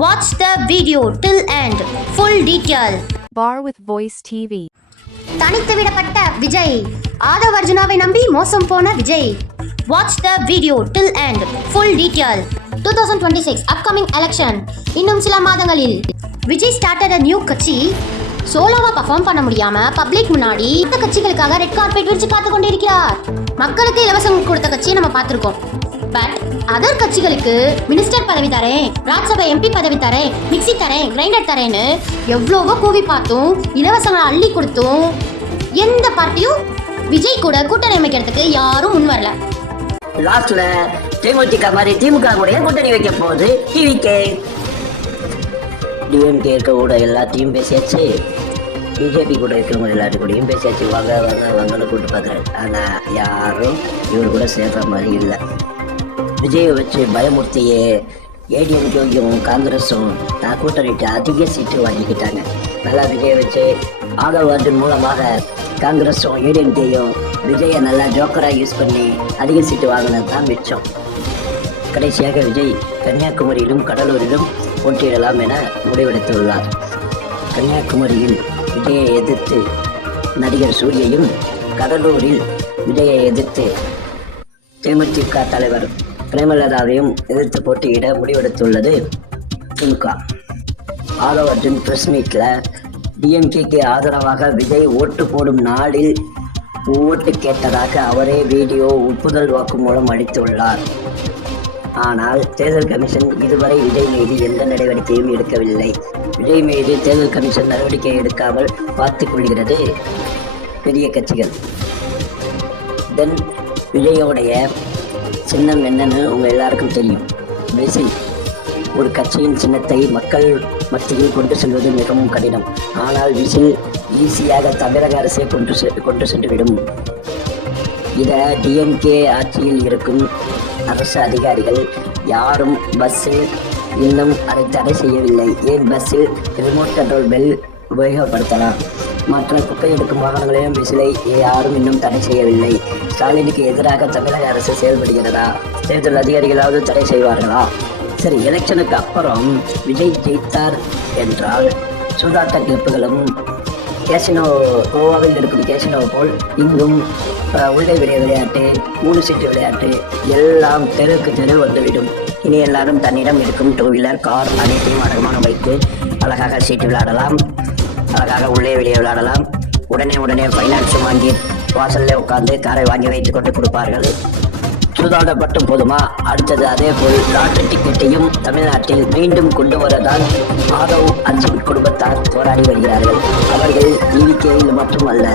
Watch the video till end. Full detail. Bar with Voice TV. தனித்து விடப்பட்ட விஜய். ஆதவ் அர்ஜுனாவை நம்பி மோசம் போன Vijay. Watch the video till end. Full detail. 2026 upcoming election. இன்னும் சில மாதங்களில் விஜய் started a new கட்சி. சோலோவா பர்ஃபார்ம் பண்ண முடியாம பப்ளிக் முன்னாடி இந்த கட்சிகளுக்காக ரெட் கார்பெட் விரிச்சு காத்து கொண்டிருக்கிறார். மக்களுக்கு இலவசம் கொடுத்த கட்சியை நம்ம பார்த்திருக்கோம். பட் அதர் கட்சிகளுக்கு மினிஸ்டர் பதவி தரேன், ராஜ்சபா எம்பி பதவி தரேன், மிக்சி தரேன், கிரைண்டர் தரேன்னு எவ்வளவோ கூவி பார்த்தும் இலவசங்களை அள்ளி கொடுத்தும் எந்த பார்ட்டியும் விஜய் கூட கூட்டணி அமைக்கிறதுக்கு யாரும் முன் வரல. லாஸ்ட்ல தேமுதிக மாதிரி திமுக கூட கூட்டணி வைக்க போகுது டிவிகே. டிஎம்கே இருக்க கூட எல்லாத்தையும் பேசியாச்சு, பிஜேபி கூட இருக்கிறவங்க எல்லாத்தையும் கூடயும் பேசியாச்சு. வாங்க வாங்க வாங்கன்னு கூப்பிட்டு பார்க்குறேன். ஆனால் யாரும் இவர் கூட சேர்ற மாதிரி இல்லை. விஜயை வச்சு பயமுறுத்தியே ஏடிஎம்கேயும் காங்கிரஸும் நான் கூட்டணிட்டு அதிக சீட்டு வாங்கிக்கிட்டாங்க. நல்லா விஜயை வச்சு ஆதவ் அர்ஜுன் மூலமாக காங்கிரஸும் ஏடிஎம்கேயும் விஜயை நல்லா ஜோக்கராக யூஸ் பண்ணி அதிக சீட்டு வாங்கினது தான் மிச்சம். கடைசியாக விஜய் கன்னியாகுமரியிலும் கடலூரிலும் போட்டியிடலாம் என முடிவெடுத்துள்ளார். கன்னியாகுமரியில் விஜயை எதிர்த்து நடிகர் சூரியையும், கடலூரில் விஜயை எதிர்த்து தேமுதிக தலைவர் பிரேமலதாவையும் எதிர்த்து போட்டியிட முடிவெடுத்துள்ளது திமுக. ஆதவ் அர்ஜுன் பிரஸ் மீட்ல டிஎம்கேக்கு ஆதரவாக விஜய் ஓட்டு போடும் நாளில் ஓட்டு கேட்டதாக அவரே வீடியோ ஒப்புதல் வாக்குமூலம் அளித்துள்ளார். ஆனால் தேர்தல் கமிஷன் இதுவரை விஜய் மீது எந்த நடவடிக்கையும் எடுக்கவில்லை. விஜய் மீது தேர்தல் கமிஷன் நடவடிக்கை எடுக்காமல் பார்த்துக் கொள்கிறது பெரிய கட்சிகள். தென் விஜயோடைய சின்னம் என்னன்னு உங்க எல்லாருக்கும் தெரியும், விசில். ஒரு கட்சியின் சின்னத்தை மக்கள் மத்தியில் கொண்டு செல்வது மிகவும் கடினம். ஆனால் விசில் ஈஸியாக தமிழக அரசை கொண்டு சென்றுவிடும். இதை டிஎம்கே ஆட்சியில் இருக்கும் அரசு அதிகாரிகள் யாரும் பஸ்ஸில் இன்னும் அதை தடை செய்யவில்லை. ஏன் பஸ்ஸில் ரிமோட் கண்ட்ரோல் பெல் உபயோகப்படுத்தலாம். மற்ற குப்பை எடுக்கும் வாகனங்களையும் விசிலை யாரும் இன்னும் தடை செய்யவில்லை. ஸ்டாலினுக்கு எதிராக தமிழக அரசு செயல்படுகிறதா? தேர்தல் அதிகாரிகளாவது தடை செய்வார்களா? சரி, எலெக்ஷனுக்கு அப்புறம் விஜய் ஜெயித்தார் என்றால் சூதாட்ட கிளிப்புகளும் கேசினோ, கோவாவில் இருக்கும் கேசினோ போல் இங்கும் உள்ளே விளையாட்டு, 3 சீட்டு விளையாட்டு எல்லாம் தெருவுக்கு தெரு வந்துவிடும். இனி எல்லாரும் தன்னிடம் இருக்கும் 2 வீலர், கார் அனைத்தையும் அடக்கமாக வைத்து அழகாக சீட்டு விளையாடலாம், அழகாக உள்ளே வெளியே விளையாடலாம். உடனே ஃபைனான்ஸும் வாங்கி வாசல்ல உட்கார்ந்து காரை வாங்கி வைத்துக் கொண்டு கொடுப்பார்கள். சூதாடப்பட்டும் போதுமா? அடுத்தது அதே போல் லாட்டரி டிக்கெட்டையும் தமிழ்நாட்டில் மீண்டும் கொண்டு வரதான் ஆதவ் அர்ஜுன் குடும்பத்தார் போராடி வருகிறார்கள். அவர்கள் டிவிகேயில் மட்டுமல்ல,